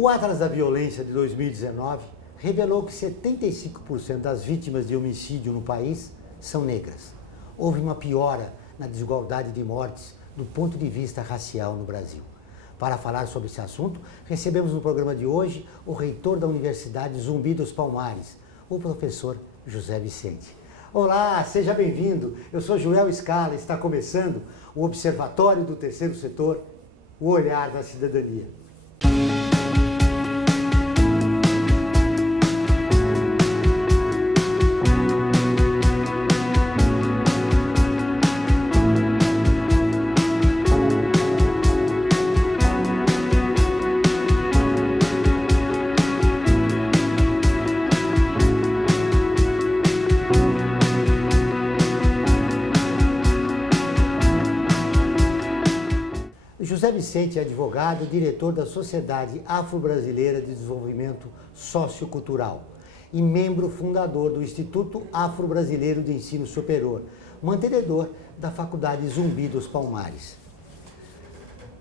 O Atlas da Violência de 2019 revelou que 75% das vítimas de homicídio no país são negras. Houve uma piora na desigualdade de mortes do ponto de vista racial no Brasil. Para falar sobre esse assunto, recebemos no programa de hoje o reitor da Universidade Zumbi dos Palmares, o professor José Vicente. Olá, seja bem-vindo. Eu sou Joel Scala, está começando o Observatório do Terceiro Setor, o olhar da cidadania. José Vicente é advogado e diretor da Sociedade Afro-Brasileira de Desenvolvimento Sociocultural e membro fundador do Instituto Afro-Brasileiro de Ensino Superior, mantenedor da Faculdade Zumbi dos Palmares.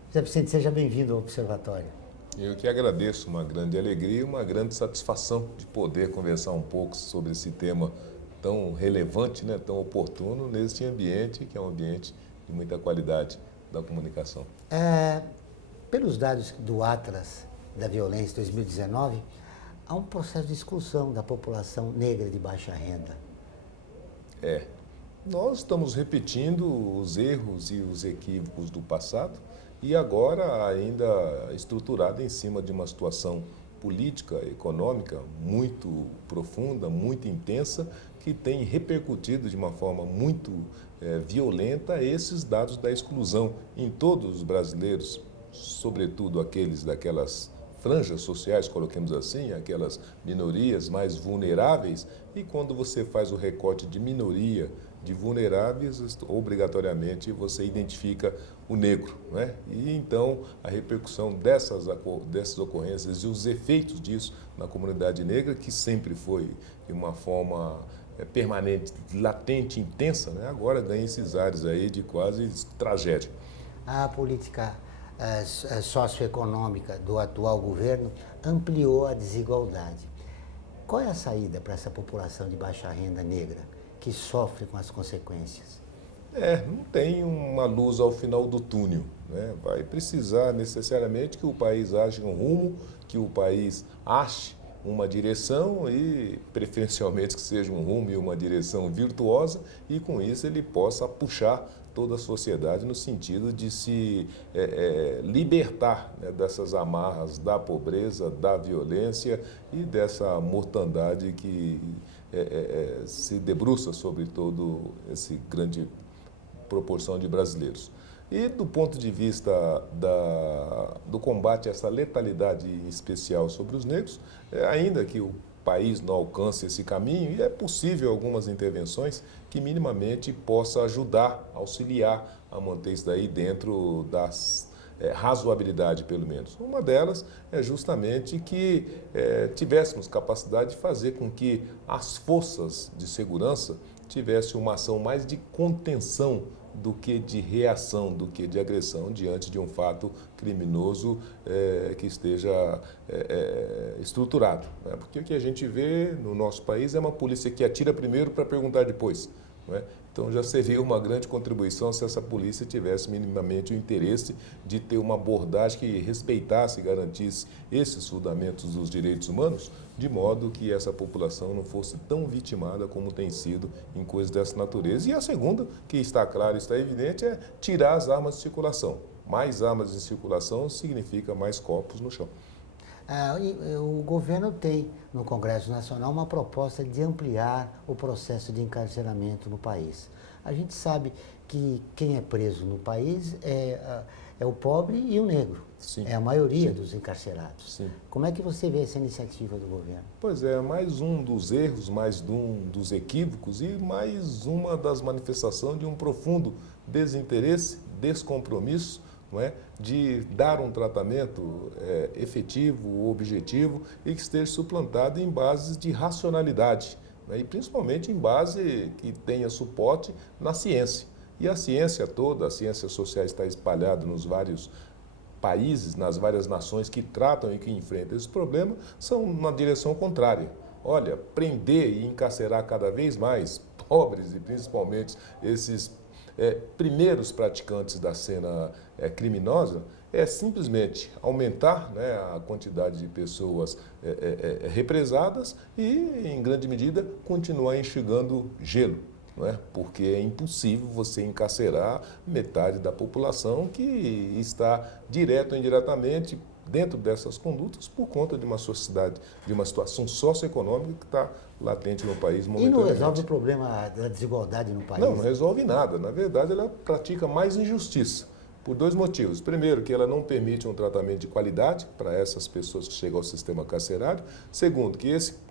José Vicente, seja bem-vindo ao Observatório. Eu que agradeço, uma grande alegria e uma grande satisfação de poder conversar um pouco sobre esse tema tão relevante, tão oportuno neste ambiente, que é um ambiente de muita qualidade da comunicação. Pelos dados do Atlas da Violência 2019, há um processo de exclusão da população negra de baixa renda. Nós estamos repetindo os erros e os equívocos do passado e agora ainda estruturado em cima de uma situação política, econômica muito profunda, muito intensa, que tem repercutido de uma forma muito violenta esses dados da exclusão em todos os brasileiros, sobretudo aqueles daquelas franjas sociais, coloquemos assim, aquelas minorias mais vulneráveis, e quando você faz o recorte de minoria, de vulneráveis, obrigatoriamente você identifica o negro, E então a repercussão dessas ocorrências e os efeitos disso na comunidade negra, que sempre foi de uma forma permanente, latente, intensa, agora ganha esses ares aí de quase tragédia. A política socioeconômica do atual governo ampliou a desigualdade. Qual é a saída para essa população de baixa renda negra que sofre com as consequências? Não tem uma luz ao final do túnel, Vai precisar necessariamente que o país ache um rumo, que o país ache uma direção e, preferencialmente, que seja um rumo e uma direção virtuosa e, com isso, ele possa puxar toda a sociedade no sentido de se libertar dessas amarras da pobreza, da violência e dessa mortandade que se debruça sobre todo esse grande proporção de brasileiros. E do ponto de vista do combate a essa letalidade especial sobre os negros, ainda que o país não alcance esse caminho, e é possível algumas intervenções que minimamente possa ajudar, auxiliar a manter isso daí dentro das razoabilidade, pelo menos. Uma delas é justamente que tivéssemos capacidade de fazer com que as forças de segurança tivessem uma ação mais de contenção do que de reação, do que de agressão diante de um fato criminoso que esteja estruturado. Porque o que a gente vê no nosso país é uma polícia que atira primeiro para perguntar depois. Então já seria uma grande contribuição se essa polícia tivesse minimamente o interesse de ter uma abordagem que respeitasse e garantisse esses fundamentos dos direitos humanos, de modo que essa população não fosse tão vitimada como tem sido em coisas dessa natureza. E a segunda, que está clara, está evidente, é tirar as armas de circulação. Mais armas em circulação significa mais corpos no chão. O governo tem, no Congresso Nacional, uma proposta de ampliar o processo de encarceramento no país. A gente sabe que quem é preso no país é o pobre e o negro. Sim. É a maioria dos encarcerados. Sim. Como é que você vê essa iniciativa do governo? Pois é, mais um dos erros, mais um dos equívocos e mais uma das manifestações de um profundo desinteresse, descompromisso, de dar um tratamento efetivo, objetivo e que esteja suplantado em bases de racionalidade, e principalmente em base que tenha suporte na ciência. E a ciência toda, a ciência social está espalhada nos vários países, nas várias nações que tratam e que enfrentam esse problema, são na direção contrária. Olha, prender e encarcerar cada vez mais pobres e principalmente esses primeiros praticantes da cena criminosa é simplesmente aumentar, né, a quantidade de pessoas represadas e, em grande medida, continuar enxugando gelo. Não é? Porque é impossível você encarcerar metade da população que está direto ou indiretamente dentro dessas condutas por conta de uma sociedade, de uma situação socioeconômica que está latente no país momentaneamente. E não resolve o problema da desigualdade no país? Não resolve nada. Na verdade, ela pratica mais injustiça por dois motivos. Primeiro, que ela não permite um tratamento de qualidade para essas pessoas que chegam ao sistema carcerário. Segundo, que esse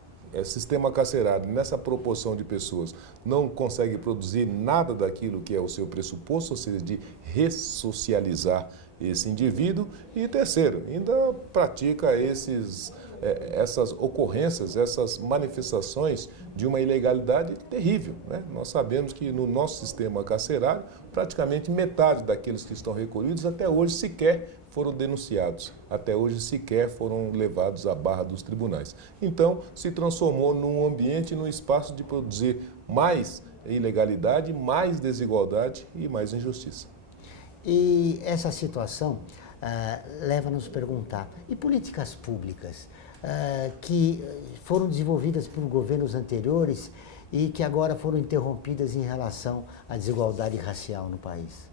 sistema carcerário, nessa proporção de pessoas, não consegue produzir nada daquilo que é o seu pressuposto, ou seja, de ressocializar esse indivíduo. E terceiro, ainda pratica essas ocorrências, essas manifestações de uma ilegalidade terrível, né? Nós sabemos que no nosso sistema carcerário, praticamente metade daqueles que estão recolhidos até hoje sequer foram denunciados, até hoje sequer foram levados à barra dos tribunais. Então, se transformou num ambiente, num espaço de produzir mais ilegalidade, mais desigualdade e mais injustiça. E essa situação leva-nos a perguntar, e políticas públicas que foram desenvolvidas por governos anteriores e que agora foram interrompidas em relação à desigualdade racial no país?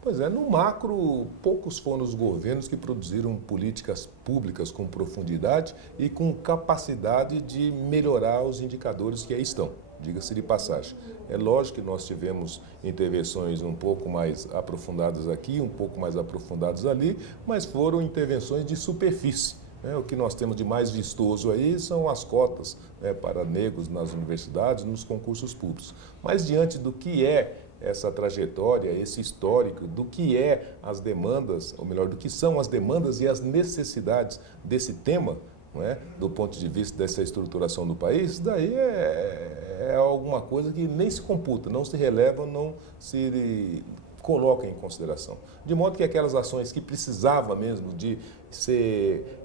Pois é, no macro, poucos foram os governos que produziram políticas públicas com profundidade e com capacidade de melhorar os indicadores que aí estão, diga-se de passagem. É lógico que nós tivemos intervenções um pouco mais aprofundadas aqui, um pouco mais aprofundadas ali, mas foram intervenções de superfície. O que nós temos de mais vistoso aí são as cotas, né, para negros nas universidades, nos concursos públicos. Mas diante do que é essa trajetória, esse histórico, do que é as demandas, ou melhor, do que são as demandas e as necessidades desse tema, não é? Do ponto de vista dessa estruturação do país, daí é alguma coisa que nem se computa, não se releva, não se coloca em consideração. De modo que aquelas ações que precisava mesmo de ser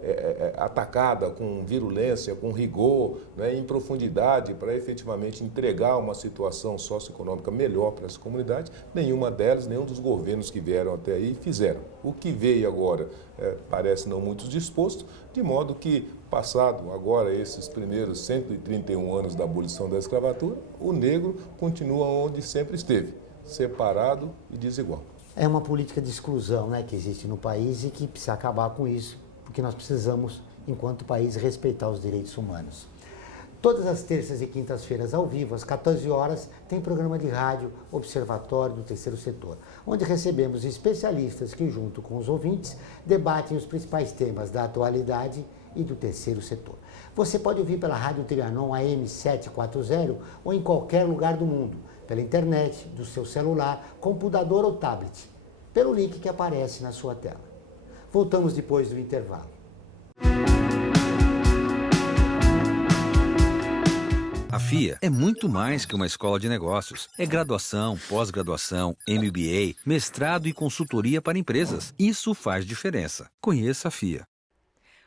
atacada com virulência, com rigor, né, em profundidade, para efetivamente entregar uma situação socioeconômica melhor para essa comunidade, nenhuma delas, nenhum dos governos que vieram até aí fizeram. O que veio agora parece não muito disposto, de modo que, passado agora esses primeiros 131 anos da abolição da escravatura, o negro continua onde sempre esteve, separado e desigual. É uma política de exclusão, né, que existe no país e que precisa acabar com isso, porque nós precisamos, enquanto país, respeitar os direitos humanos. Todas as terças e quintas-feiras, ao vivo, às 14 horas, tem programa de rádio Observatório do Terceiro Setor, onde recebemos especialistas que, junto com os ouvintes, debatem os principais temas da atualidade e do terceiro setor. Você pode ouvir pela Rádio Trianon AM 740 ou em qualquer lugar do mundo, pela internet, do seu celular, computador ou tablet, pelo link que aparece na sua tela. Voltamos depois do intervalo. A FIA é muito mais que uma escola de negócios. É graduação, pós-graduação, MBA, mestrado e consultoria para empresas. Isso faz diferença. Conheça a FIA.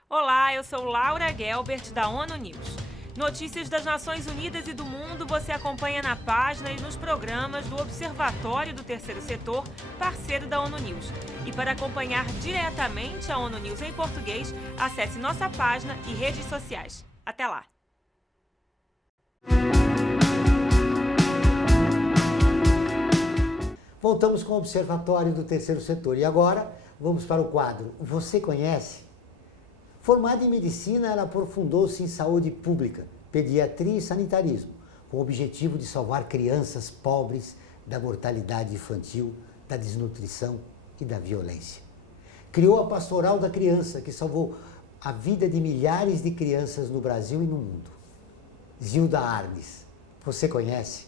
Olá, eu sou Laura Gelbert, da ONU News. Notícias das Nações Unidas e do mundo você acompanha na página e nos programas do Observatório do Terceiro Setor, parceiro da ONU News. E para acompanhar diretamente a ONU News em português, acesse nossa página e redes sociais. Até lá! Voltamos com o Observatório do Terceiro Setor e agora vamos para o quadro Você Conhece? Formada em medicina, ela aprofundou-se em saúde pública, pediatria e sanitarismo, com o objetivo de salvar crianças pobres da mortalidade infantil, da desnutrição e da violência. Criou a Pastoral da Criança, que salvou a vida de milhares de crianças no Brasil e no mundo. Zilda Arnes, você conhece?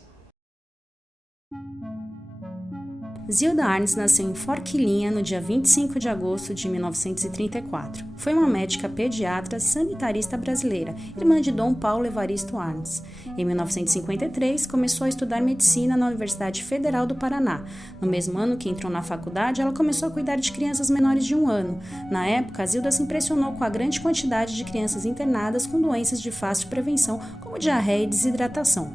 Zilda Arnes nasceu em Forquilinha no dia 25 de agosto de 1934. Foi uma médica pediatra sanitarista brasileira, irmã de Dom Paulo Evaristo Arnes. Em 1953, começou a estudar medicina na Universidade Federal do Paraná. No mesmo ano que entrou na faculdade, ela começou a cuidar de crianças menores de 1 ano. Na época, Zilda se impressionou com a grande quantidade de crianças internadas com doenças de fácil prevenção, como diarreia e desidratação.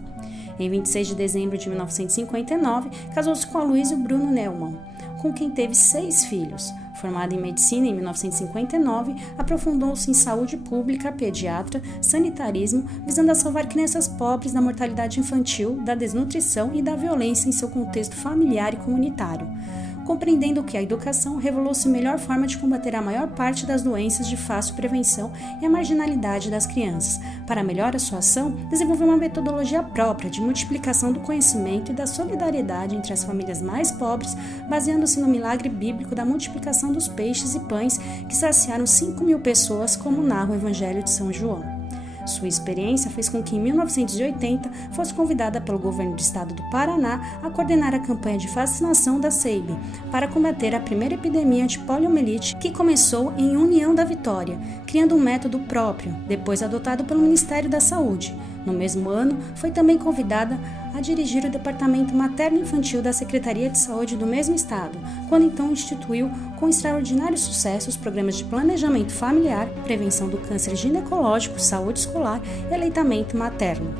Em 26 de dezembro de 1959, casou-se com Aloysio Bruno Neumann, com quem teve 6 filhos. Formada em medicina em 1959, aprofundou-se em saúde pública, pediatra, sanitarismo, visando a salvar crianças pobres da mortalidade infantil, da desnutrição e da violência em seu contexto familiar e comunitário. Compreendendo que a educação revelou-se a melhor forma de combater a maior parte das doenças de fácil prevenção e a marginalidade das crianças. Para melhorar a sua ação, desenvolveu uma metodologia própria de multiplicação do conhecimento e da solidariedade entre as famílias mais pobres, baseando-se no milagre bíblico da multiplicação dos peixes e pães que saciaram 5.000 pessoas, como narra o Evangelho de São João. Sua experiência fez com que, em 1980, fosse convidada pelo governo do estado do Paraná a coordenar a campanha de vacinação da SEIB para combater a primeira epidemia de poliomielite que começou em União da Vitória, criando um método próprio, depois adotado pelo Ministério da Saúde. No mesmo ano, foi também convidada a dirigir o Departamento Materno-Infantil da Secretaria de Saúde do mesmo estado, quando então instituiu, com extraordinário sucesso, os programas de planejamento familiar, prevenção do câncer ginecológico, saúde escolar e aleitamento materno.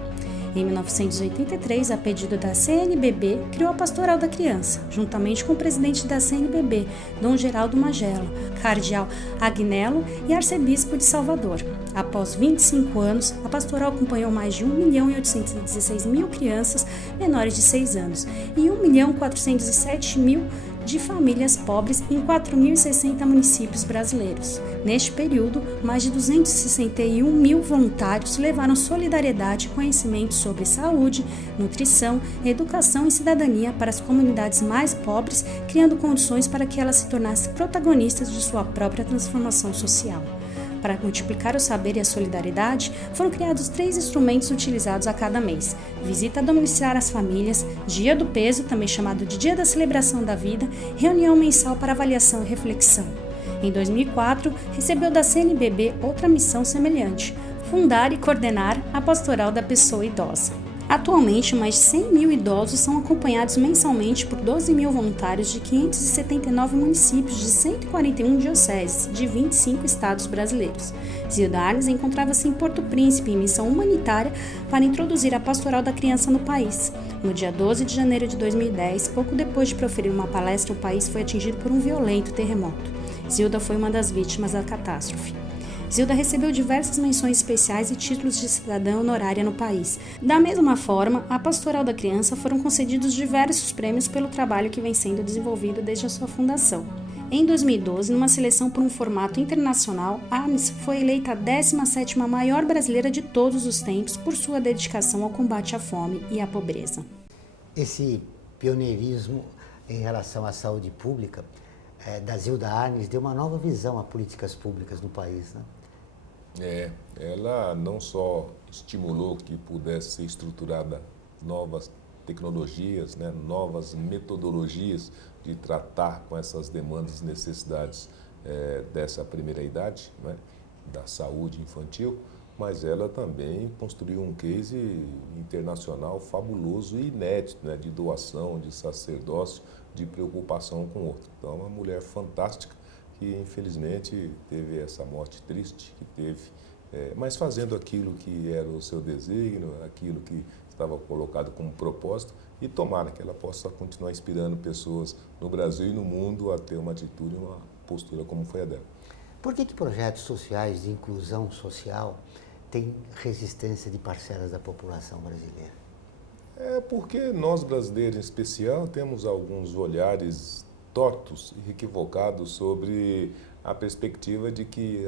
Em 1983, a pedido da CNBB, criou a Pastoral da Criança, juntamente com o presidente da CNBB, Dom Geraldo Magela, cardeal Agnello e arcebispo de Salvador. Após 25 anos, a pastoral acompanhou mais de 1.816.000 crianças menores de 6 anos e 1.407.000 de famílias pobres em 4.060 municípios brasileiros. Neste período, mais de 261.000 voluntários levaram solidariedade e conhecimento sobre saúde, nutrição, educação e cidadania para as comunidades mais pobres, criando condições para que elas se tornassem protagonistas de sua própria transformação social. Para multiplicar o saber e a solidariedade, foram criados 3 instrumentos utilizados a cada mês: visita domiciliar às famílias, dia do peso, também chamado de dia da celebração da vida, reunião mensal para avaliação e reflexão. Em 2004, recebeu da CNBB outra missão semelhante: fundar e coordenar a Pastoral da Pessoa Idosa. Atualmente, mais de 100.000 idosos são acompanhados mensalmente por 12.000 voluntários de 579 municípios de 141 dioceses de 25 estados brasileiros. Zilda Arnes encontrava-se em Porto Príncipe em missão humanitária para introduzir a Pastoral da Criança no país. No dia 12 de janeiro de 2010, pouco depois de proferir uma palestra, o país foi atingido por um violento terremoto. Zilda foi uma das vítimas da catástrofe. Zilda recebeu diversas menções especiais e títulos de cidadã honorária no país. Da mesma forma, à Pastoral da Criança foram concedidos diversos prêmios pelo trabalho que vem sendo desenvolvido desde a sua fundação. Em 2012, numa seleção por um formato internacional, Arnes foi eleita a 17ª maior brasileira de todos os tempos por sua dedicação ao combate à fome e à pobreza. Esse pioneirismo em relação à saúde pública da Zilda Arnes deu uma nova visão a políticas públicas no país, né? Ela não só estimulou que pudesse ser estruturada novas tecnologias, né, novas metodologias de tratar com essas demandas e necessidades dessa primeira idade, né, da saúde infantil, mas ela também construiu um case internacional fabuloso e inédito, né, de doação, de sacerdócio, de preocupação com o outro. Então, é uma mulher fantástica que, infelizmente, teve essa morte triste que teve, mas fazendo aquilo que era o seu desígnio, aquilo que estava colocado como propósito, e tomara que ela possa continuar inspirando pessoas no Brasil e no mundo a ter uma atitude, uma postura como foi a dela. Por que projetos sociais de inclusão social têm resistência de parcelas da população brasileira? Porque nós, brasileiros em especial, temos alguns olhares tortos e equivocados sobre a perspectiva de que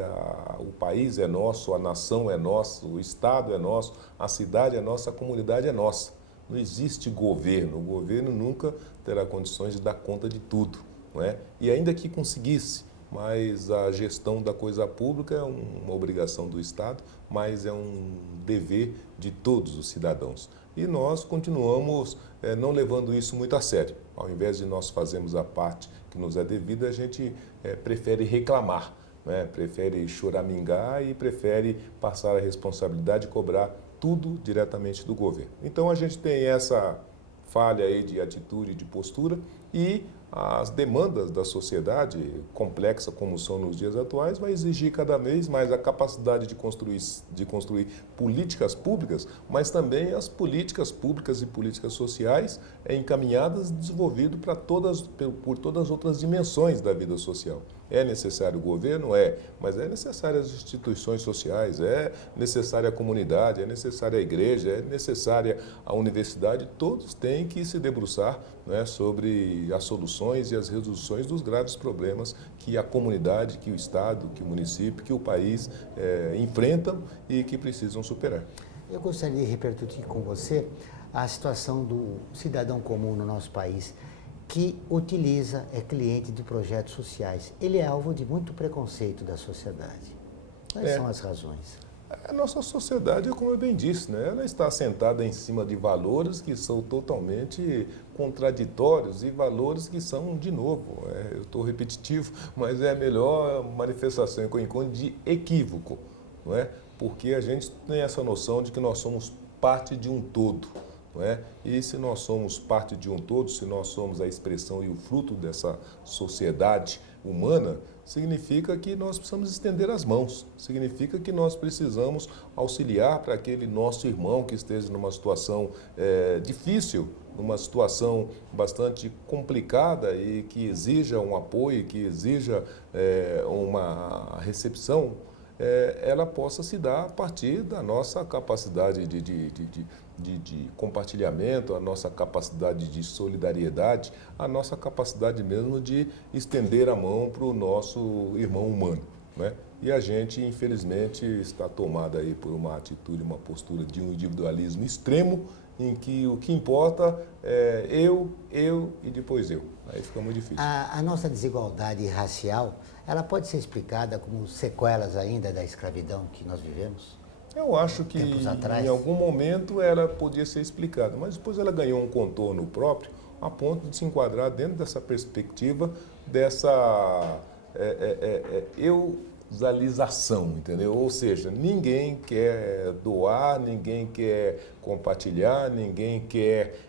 o país é nosso, a nação é nossa, o Estado é nosso, a cidade é nossa, a comunidade é nossa. Não existe governo, o governo nunca terá condições de dar conta de tudo, não é? E ainda que conseguisse, mas a gestão da coisa pública é uma obrigação do Estado, mas é um dever de todos os cidadãos. E nós continuamos não levando isso muito a sério. Ao invés de nós fazermos a parte que nos é devida, a gente prefere reclamar, né? Prefere choramingar e prefere passar a responsabilidade e cobrar tudo diretamente do governo. Então a gente tem essa falha aí de atitude, de postura, e as demandas da sociedade, complexa como são nos dias atuais, vai exigir cada vez mais a capacidade de construir políticas públicas, mas também as políticas públicas e políticas sociais encaminhadas e desenvolvidas por todas as outras dimensões da vida social. É necessário o governo? Mas é necessário as instituições sociais, é necessária a comunidade, é necessária a igreja, é necessária a universidade. Todos têm que se debruçar, né, sobre as soluções e as resoluções dos graves problemas que a comunidade, que o Estado, que o município, que o país enfrentam e que precisam superar. Eu gostaria de repercutir com você a situação do cidadão comum no nosso país, que é cliente de projetos sociais. Ele é alvo de muito preconceito da sociedade. Quais são as razões? A nossa sociedade, como eu bem disse, né, ela está assentada em cima de valores que são totalmente contraditórios e valores que são, de novo, eu estou repetitivo, mas é a melhor manifestação que eu encontro de equívoco, não é? Porque a gente tem essa noção de que nós somos parte de um todo. Não é? E se nós somos parte de um todo, se nós somos a expressão e o fruto dessa sociedade humana, significa que nós precisamos estender as mãos, significa que nós precisamos auxiliar para aquele nosso irmão que esteja numa situação difícil, numa situação bastante complicada e que exija um apoio, que exija uma recepção, ela possa se dar a partir da nossa capacidade de compartilhamento, a nossa capacidade de solidariedade, a nossa capacidade mesmo de estender a mão para o nosso irmão humano, né? E a gente, infelizmente, está tomado aí por uma atitude, uma postura de um individualismo extremo, em que o que importa é eu e depois eu. Aí fica muito difícil. A nossa desigualdade racial, ela pode ser explicada como sequelas ainda da escravidão que nós vivemos? Eu acho que em algum momento ela podia ser explicada, mas depois ela ganhou um contorno próprio a ponto de se enquadrar dentro dessa perspectiva, dessa eusalização, entendeu? Ou seja, ninguém quer doar, ninguém quer compartilhar, ninguém quer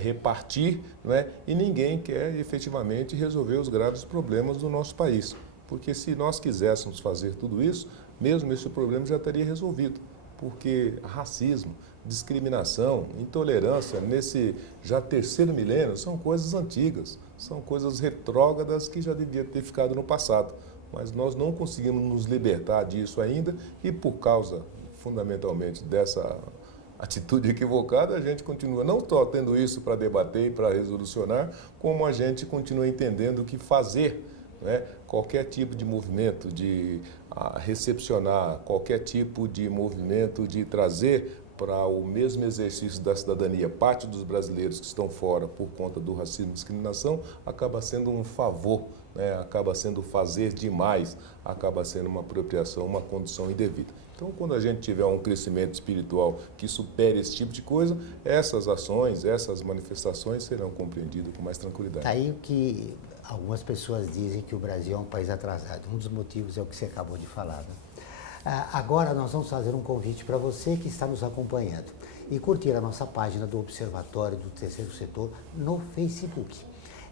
repartir, né? E ninguém quer efetivamente resolver os graves problemas do nosso país. Porque se nós quiséssemos fazer tudo isso, mesmo esse problema já estaria resolvido. Porque racismo, discriminação, intolerância, nesse já terceiro milênio, são coisas antigas, são coisas retrógradas que já devia ter ficado no passado. Mas nós não conseguimos nos libertar disso ainda e por causa, fundamentalmente, dessa atitude equivocada, a gente continua não só tendo isso para debater e para resolucionar, como a gente continua entendendo que fazer, né, qualquer tipo de movimento de recepcionar, qualquer tipo de movimento de trazer para o mesmo exercício da cidadania parte dos brasileiros que estão fora por conta do racismo e discriminação, acaba sendo um favor, né, acaba sendo fazer demais, acaba sendo uma apropriação, uma condição indevida. Então, quando a gente tiver um crescimento espiritual que supere esse tipo de coisa, essas ações, essas manifestações serão compreendidas com mais tranquilidade. Está aí o que algumas pessoas dizem, que o Brasil é um país atrasado. Um dos motivos é o que você acabou de falar, né? Agora nós vamos fazer um convite para você que está nos acompanhando e curtir a nossa página do Observatório do Terceiro Setor no Facebook.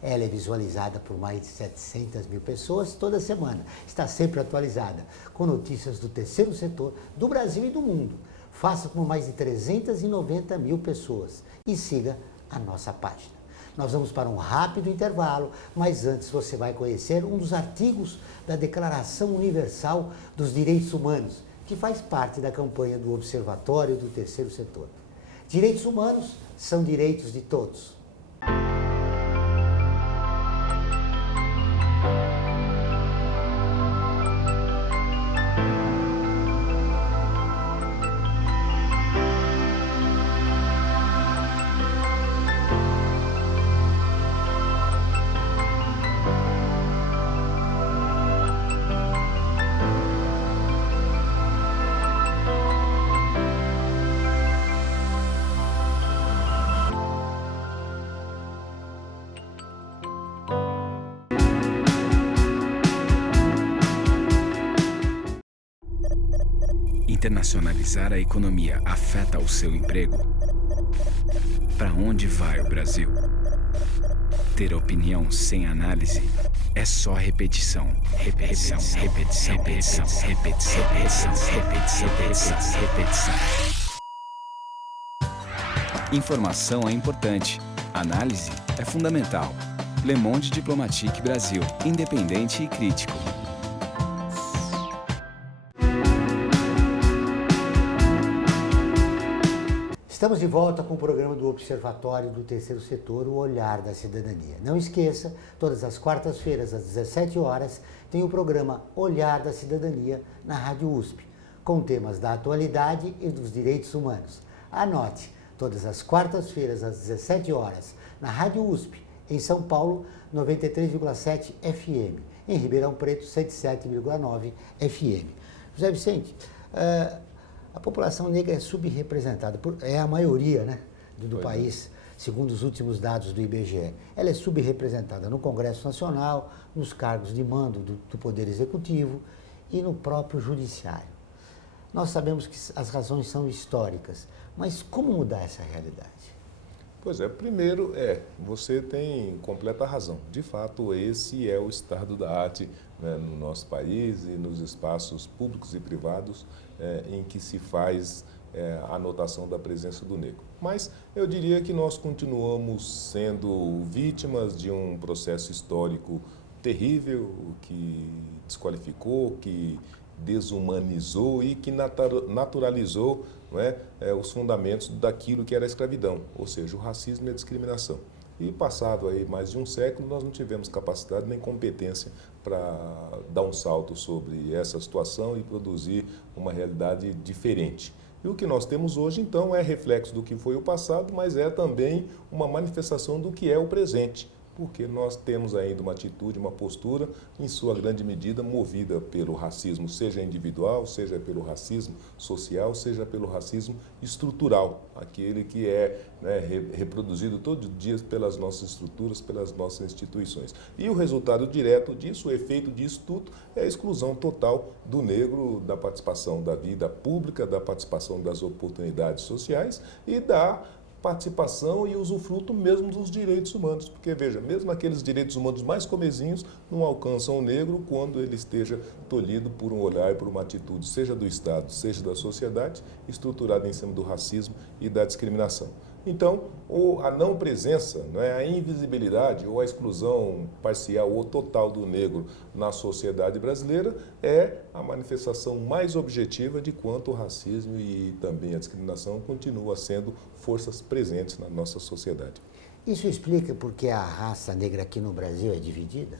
Ela é visualizada por mais de 700 mil pessoas toda semana. Está sempre atualizada, com notícias do terceiro setor, do Brasil e do mundo. Faça como mais de 390 mil pessoas e siga a nossa página. Nós vamos para um rápido intervalo, mas antes você vai conhecer um dos artigos da Declaração Universal dos Direitos Humanos, que faz parte da campanha do Observatório do Terceiro Setor. Direitos humanos são direitos de todos. internacionalizar a economia afeta o seu emprego? Para onde vai o Brasil? Ter opinião sem análise é só repetição, repetição, repetição, repetição, repetição, repetição, repetição, repetição, repetição. Informação é importante, análise é fundamental. Le Monde Diplomatique Brasil, independente e crítico. Estamos de volta com o programa do Observatório do Terceiro Setor, o Olhar da Cidadania. Não esqueça, todas as quartas-feiras, às 17 horas, tem o programa Olhar da Cidadania na Rádio USP, com temas da atualidade e dos direitos humanos. Anote, todas as quartas-feiras, às 17 horas, na Rádio USP, em São Paulo, 93,7 FM, em Ribeirão Preto, 107,9 FM. José Vicente, a população negra é subrepresentada, é a maioria, né, do país, segundo os últimos dados do IBGE. Ela é subrepresentada no Congresso Nacional, nos cargos de mando do Poder Executivo e no próprio Judiciário. Nós sabemos que as razões são históricas, mas como mudar essa realidade? Pois é, primeiro você tem completa razão. De fato, esse é o estado da arte, né, no nosso país e nos espaços públicos e privados em que se faz a anotação da presença do negro. Mas eu diria que nós continuamos sendo vítimas de um processo histórico terrível que desqualificou, que desumanizou e que naturalizou, não é, os fundamentos daquilo que era a escravidão, ou seja, o racismo e a discriminação. E passado aí mais de um século, nós não tivemos capacidade nem competência para dar um salto sobre essa situação e produzir uma realidade diferente. E o que nós temos hoje, então, é reflexo do que foi o passado, mas é também uma manifestação do que é o presente, porque nós temos ainda uma atitude, uma postura, em sua grande medida, movida pelo racismo, seja individual, seja pelo racismo social, seja pelo racismo estrutural, aquele que é, né, reproduzido todos os dias pelas nossas estruturas, pelas nossas instituições. E o resultado direto disso, o efeito disso tudo, é a exclusão total do negro da participação da vida pública, da participação das oportunidades sociais e da participação e usufruto mesmo dos direitos humanos. Porque, veja, mesmo aqueles direitos humanos mais comezinhos não alcançam o negro quando ele esteja tolhido por um olhar e por uma atitude, seja do Estado, seja da sociedade, estruturada em cima do racismo e da discriminação. Então, a não presença, a invisibilidade ou a exclusão parcial ou total do negro na sociedade brasileira é a manifestação mais objetiva de quanto o racismo e também a discriminação continuam sendo forças presentes na nossa sociedade. Isso explica por que a raça negra aqui no Brasil é dividida?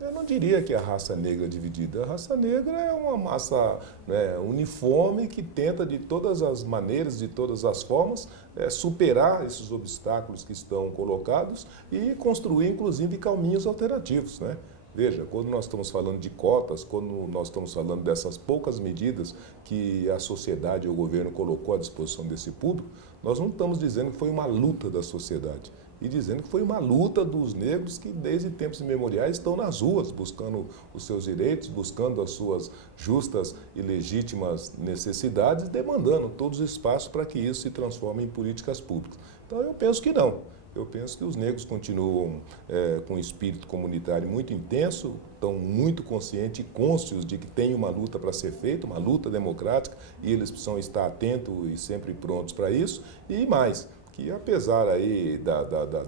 Eu não diria que a raça negra é dividida. A raça negra é uma massa, né, uniforme que tenta de todas as maneiras, de todas as formas, superar esses obstáculos que estão colocados e construir, inclusive, caminhos alternativos, né? Veja, quando nós estamos falando de cotas, quando nós estamos falando dessas poucas medidas que a sociedade ou o governo colocou à disposição desse público, nós não estamos dizendo que foi uma luta da sociedade. E dizendo que foi uma luta dos negros que desde tempos imemoriais estão nas ruas, buscando os seus direitos, buscando as suas justas e legítimas necessidades, demandando todos os espaços para que isso se transforme em políticas públicas. Então eu penso que não. Eu penso que os negros continuam com um espírito comunitário muito intenso, estão muito conscientes e cônscios de que tem uma luta para ser feita, uma luta democrática, e eles precisam estar atentos e sempre prontos para isso, e mais, que apesar aí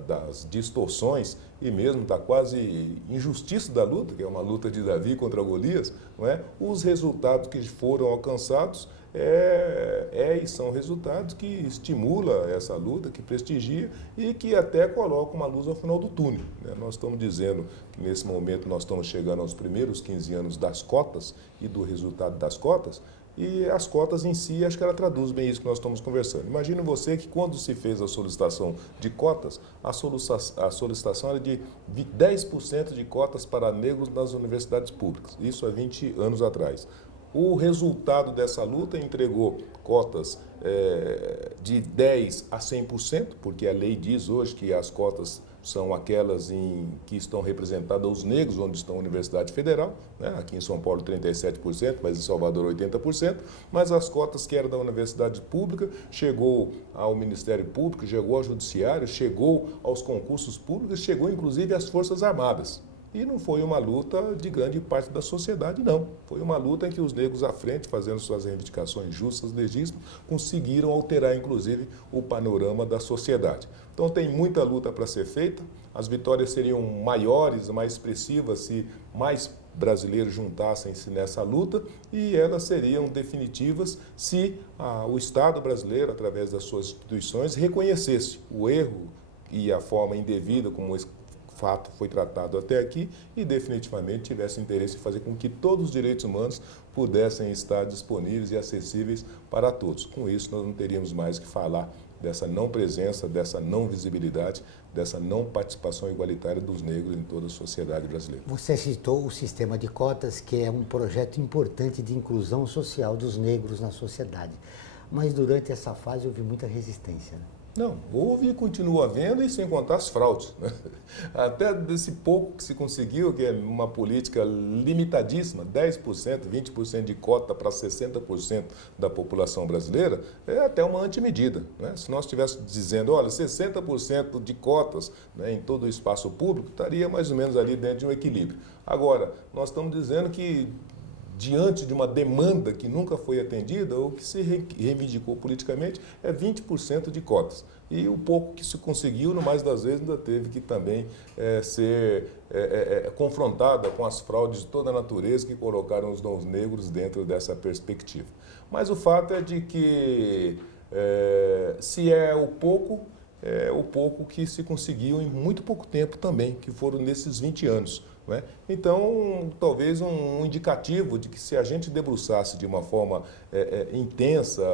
das distorções e mesmo da quase injustiça da luta, que é uma luta de Davi contra Golias, não é? Os resultados que foram alcançados e são resultados que estimulam essa luta, que prestigia e que até coloca uma luz ao final do túnel, né? Nós estamos dizendo que nesse momento nós estamos chegando aos primeiros 15 anos das cotas e do resultado das cotas, e as cotas em si, acho que ela traduz bem isso que nós estamos conversando. Imagine você que quando se fez a solicitação de cotas, a solicitação era de 10% de cotas para negros nas universidades públicas. Isso há 20 anos atrás. O resultado dessa luta entregou cotas de 10% a 100%, porque a lei diz hoje que as cotas são aquelas que estão representadas os negros, onde estão a Universidade Federal, né? Aqui em São Paulo 37%, mas em Salvador 80%, mas as cotas que eram da Universidade Pública, chegou ao Ministério Público, chegou ao Judiciário, chegou aos concursos públicos, chegou inclusive às Forças Armadas. E não foi uma luta de grande parte da sociedade, não. Foi uma luta em que os negros à frente, fazendo suas reivindicações justas, legítimas, conseguiram alterar, inclusive, o panorama da sociedade. Então tem muita luta para ser feita, as vitórias seriam maiores, mais expressivas, se mais brasileiros juntassem-se nessa luta, e elas seriam definitivas se o Estado brasileiro, através das suas instituições, reconhecesse o erro e a forma indevida como esse fato foi tratado até aqui e definitivamente tivesse interesse em fazer com que todos os direitos humanos pudessem estar disponíveis e acessíveis para todos. Com isso, nós não teríamos mais que falar dessa não presença, dessa não visibilidade, dessa não participação igualitária dos negros em toda a sociedade brasileira. Você citou o sistema de cotas, que é um projeto importante de inclusão social dos negros na sociedade. Mas durante essa fase houve muita resistência, né? Não, houve e continua havendo, e sem contar as fraudes, né? Até desse pouco que se conseguiu, que é uma política limitadíssima, 10%, 20% de cota para 60% da população brasileira, é até uma antimedida, né? Se nós estivéssemos dizendo, olha, 60% de cotas, né, em todo o espaço público, estaria mais ou menos ali dentro de um equilíbrio. Agora, nós estamos dizendo que diante de uma demanda que nunca foi atendida, ou que se reivindicou politicamente, é 20% de cotas. E o pouco que se conseguiu, no mais das vezes, ainda teve que também ser confrontada com as fraudes de toda a natureza que colocaram os negros dentro dessa perspectiva. Mas o fato é de que, se é o pouco que se conseguiu em muito pouco tempo também, que foram nesses 20 anos. Né? Então, talvez um indicativo de que se a gente debruçasse de uma forma intensa,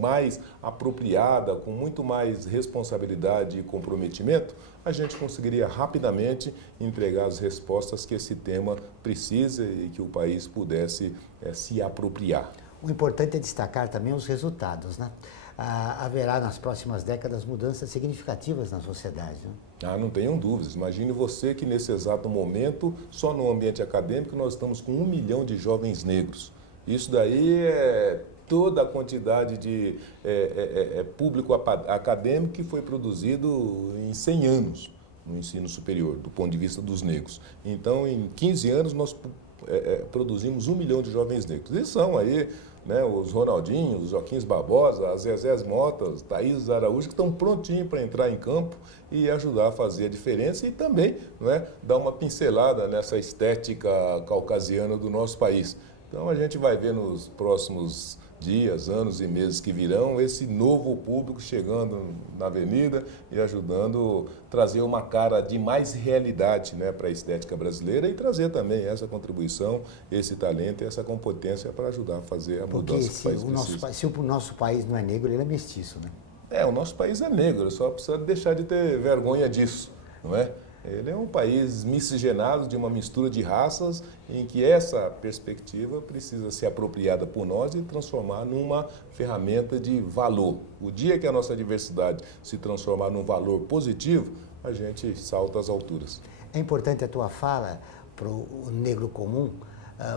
mais apropriada, com muito mais responsabilidade e comprometimento, a gente conseguiria rapidamente entregar as respostas que esse tema precisa e que o país pudesse se apropriar. O importante é destacar também os resultados, né? Haverá nas próximas décadas mudanças significativas na sociedade, né? Não tenham dúvidas. Imagine você que nesse exato momento, só no ambiente acadêmico, nós estamos com 1 milhão de jovens negros. Isso daí é toda a quantidade de público acadêmico que foi produzido em 100 anos no ensino superior, do ponto de vista dos negros. Então, em 15 anos, nós produzimos 1 milhão de jovens negros. E são aí, né, os Ronaldinhos, os Joaquins Barbosa, as Zezés Motas, Thaís Araújo, que estão prontinhos para entrar em campo e ajudar a fazer a diferença e também, né, dar uma pincelada nessa estética caucasiana do nosso país. Então a gente vai ver nos próximos dias, anos e meses que virão, esse novo público chegando na avenida e ajudando a trazer uma cara de mais realidade, né, para a estética brasileira e trazer também essa contribuição, esse talento e essa competência para ajudar a fazer a mudança que o país precisa. Se o nosso país não é negro, ele é mestiço, né? O nosso país é negro, só precisa deixar de ter vergonha disso, não é? Ele é um país miscigenado de uma mistura de raças em que essa perspectiva precisa ser apropriada por nós e transformar numa ferramenta de valor. O dia que a nossa diversidade se transformar num valor positivo, a gente salta às alturas. É importante a tua fala para o negro comum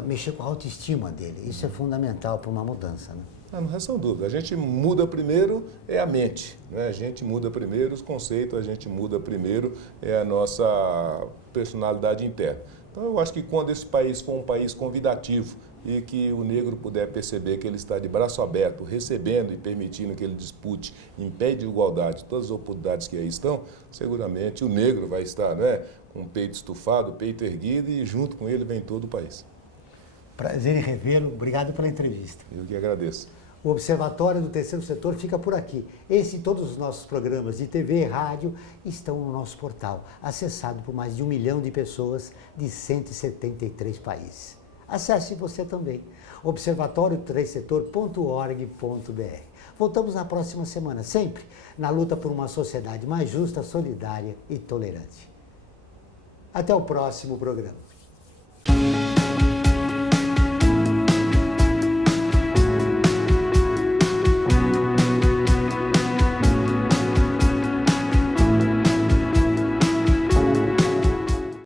mexer com a autoestima dele. Isso é fundamental para uma mudança, né? Não resta dúvida. A gente muda primeiro a mente, né? A gente muda primeiro os conceitos, a gente muda primeiro a nossa personalidade interna. Então, eu acho que quando esse país for um país convidativo e que o negro puder perceber que ele está de braço aberto, recebendo e permitindo que ele dispute em pé de igualdade todas as oportunidades que aí estão, seguramente o negro vai estar, né, com o peito estufado, o peito erguido e junto com ele vem todo o país. Prazer em revê-lo. Obrigado pela entrevista. Eu que agradeço. O Observatório do Terceiro Setor fica por aqui. Esse e todos os nossos programas de TV e rádio estão no nosso portal, acessado por mais de 1 milhão de pessoas de 173 países. Acesse você também, observatorioterceirsetor.org.br. Voltamos na próxima semana, sempre na luta por uma sociedade mais justa, solidária e tolerante. Até o próximo programa.